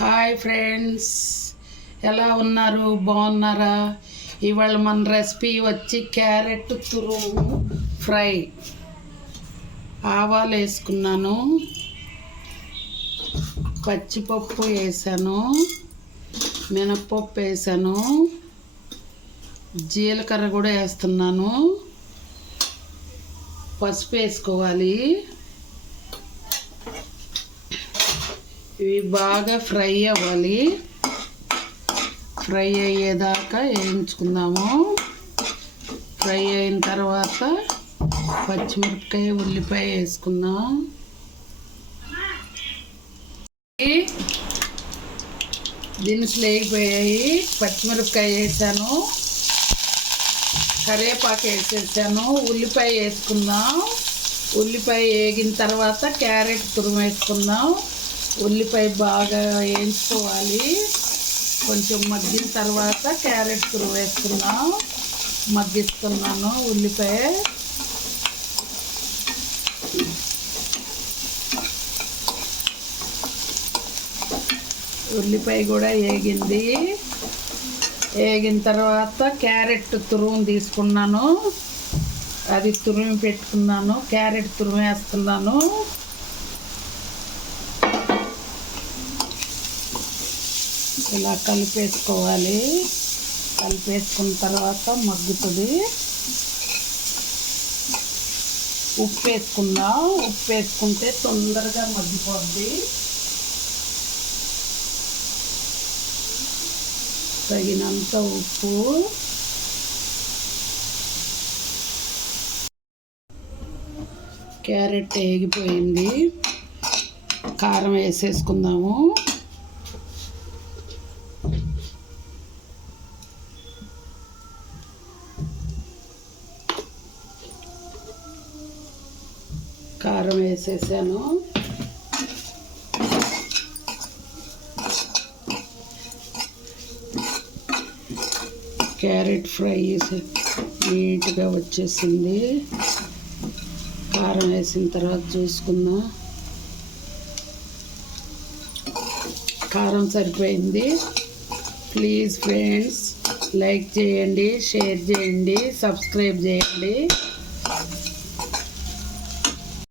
Hi friends, ఎలా ఉన్నారు? బాగున్నారా? ఇవాళ మన రెసిపీ వచ్చి క్యారెట్ తురుము ఫ్రై. ఆవాలు వేసుకున్నాను, పచ్చిపప్పు వేసాను, మినప్పప్పు వేసాను, జీలకర్ర కూడా వేస్తున్నాను, పసుపు వేసుకోవాలి. ఇవి బాగా ఫ్రై అవ్వాలి. ఫ్రై అయ్యేదాకా వేయించుకుందాము. ఫ్రై అయిన తర్వాత పచ్చిమిరపకాయ, ఉల్లిపాయ వేసుకుందాం. దినుసులు వేగిపోయాయి. పచ్చిమిరపకాయ వేసాను, కరివేపాకు వేసేసాను, ఉల్లిపాయ వేసుకుందాం. ఉల్లిపాయ వేగిన తర్వాత క్యారెట్ తురుము వేసుకుందాం. ఉల్లిపాయ బాగా వేయించుకోవాలి. కొంచెం మగ్గిన తర్వాత క్యారెట్ తురుము వేసుకుందాం. మగ్గిస్తున్నాను ఉల్లిపాయ. ఉల్లిపాయ కూడా వేగింది. వేగిన తర్వాత క్యారెట్ తురుము తీసుకున్నాను, అది తురిమి పెట్టుకున్నాను. క్యారెట్ తురుము వేస్తున్నాను. ఇలా కలిపేసుకోవాలి. కలిపేసుకున్న తర్వాత మగ్గుతుంది. ఉప్పు వేసుకుందాం. ఉప్పు వేసుకుంటే తొందరగా మగ్గిపోద్ది. తగినంత ఉప్పు. క్యారెట్ వేగిపోయింది. కారం వేసేసుకుందాము. కారం వేసేసాను. క్యారెట్ ఫ్రై నీట్గా వచ్చేసింది. కారం వేసిన తర్వాత చూసుకుందాం. కారం సరిపోయింది. ప్లీజ్ ఫ్రెండ్స్, లైక్ చేయండి, షేర్ చేయండి, సబ్స్క్రైబ్ చేయండి.